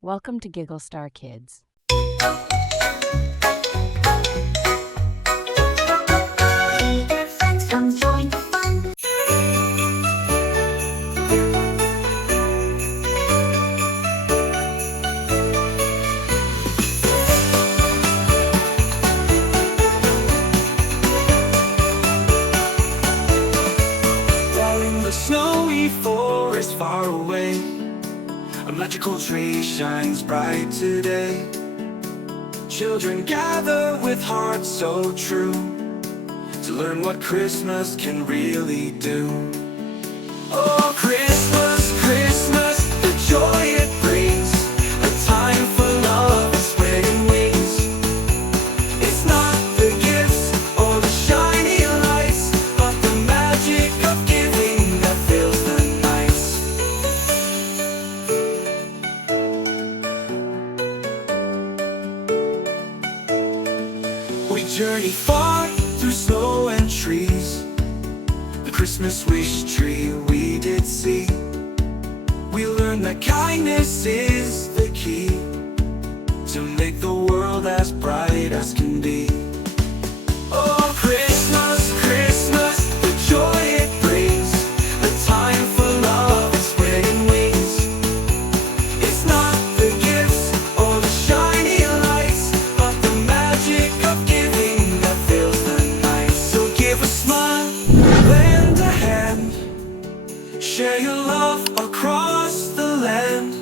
Welcome to Giggle Star Kids. Friends, come join the fun. While in the snowy forest far away, a magical tree shines bright today. Children gather with hearts so true to learn what Christmas can really do. Oh, Christmas, Christmas, the joy it brings, a time for love and spreading wings. It's not the gifts or the shiny lights, but the magic of giving that fills the nights. We journey far through snow and trees, the Christmas wish tree we did see. We learned that kindness is the key to make the world as bright as can be. Oh, Christmas, Christmas, the joy it brings, a time for love and spreading wings. It's not the gifts or the shiny lights, but the magic of giving that fills the night. So give a smile, lend a hand, share your love across the land.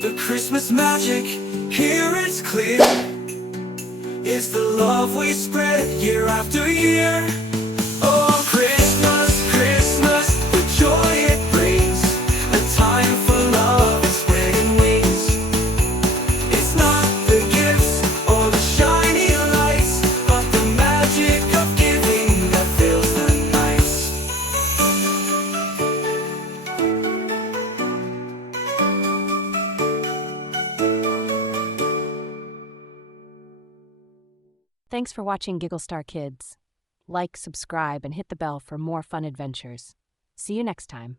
The Christmas magic, here it's clear, it's the love we spread year after year. Oh, Christmas, Christmas, the joy it brings, a time for love and spreading wings. It's not the gifts or the shiny lights, but the magic of giving that fills the nights. Thanks for watching Giggle Star Kids. Like, subscribe, and hit the bell for more fun adventures. See you next time.